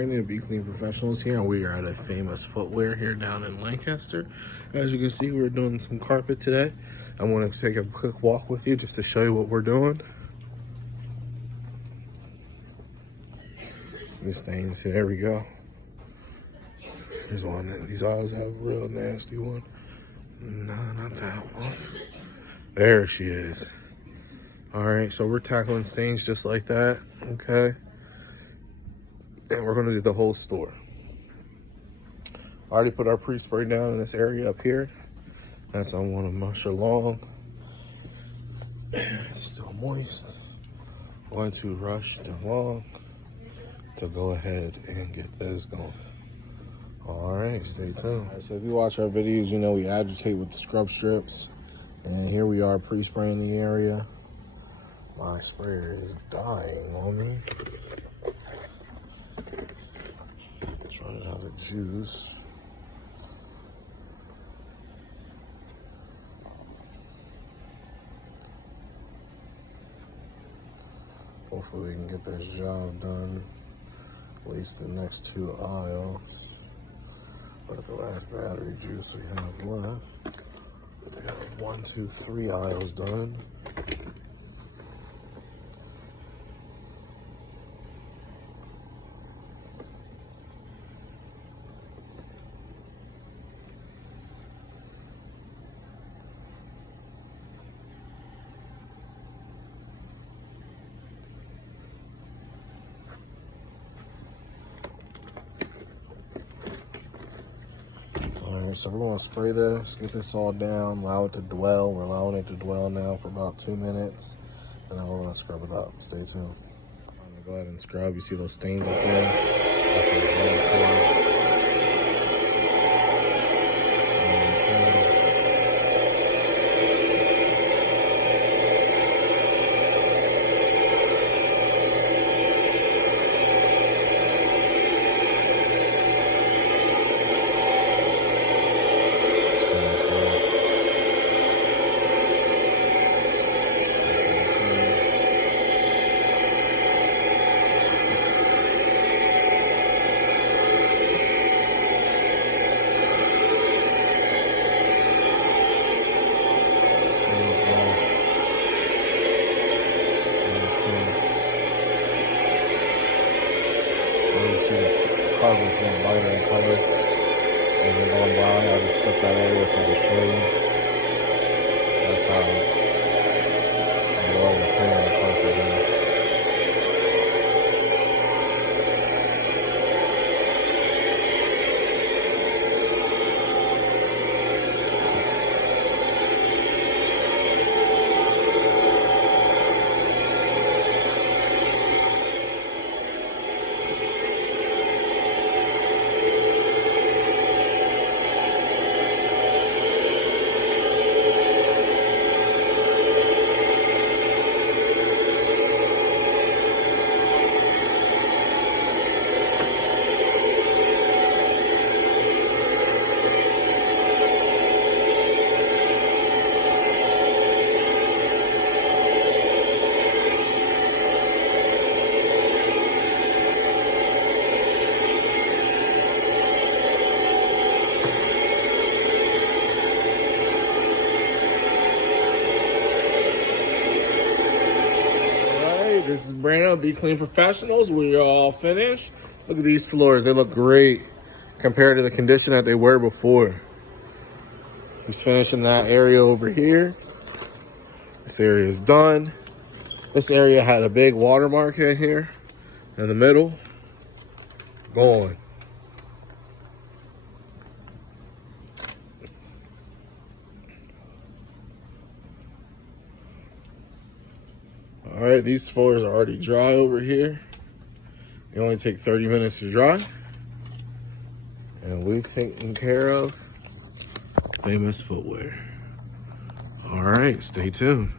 Brandon, Be Clean Professionals here, and we are at a famous Footwear here down in Lancaster. As you can see, we're doing some carpet today. I want to take a quick walk with you just to show you what we're doing. These stains, there we go. There's one. These aisles have a real nasty one. No, not that one. There she is. All right, so we're tackling stains just like that, okay? And we're gonna do the whole store. I already put our pre-spray down in this area up here. That's on one of Musher Long. It's still moist. Going to rush to Long to go ahead and get this going. All right, stay tuned. All right, so if you watch our videos, you know we agitate with the scrub strips. And here we are pre-spraying the area. My sprayer is dying on me. It's running out of juice. Hopefully we can get this job done. At least the next 2 aisles. But the last battery juice we have left. We got 1, 2, 3 aisles done. So we're going to spray this, get this all down, allow it to dwell. We're allowing it to dwell now for about 2 minutes, and then we're going to scrub it up. Stay tuned. I'm going to go ahead and scrub. You see those stains up there? That's what it's going for. Carbon's getting lighter in color. As we're going by, I just skip that area so I can show you. That's how well we're cleaning the carpet in. This is Brandon, Be Clean Professionals. We are all finished. Look at these floors. They look great compared to the condition that they were before. He's finishing that area over here. This area is done. This area had a big watermark in here in the middle. Gone. All right, these floors are already dry over here. They only take 30 minutes to dry. And we've taken care of famous Footwear. All right, stay tuned.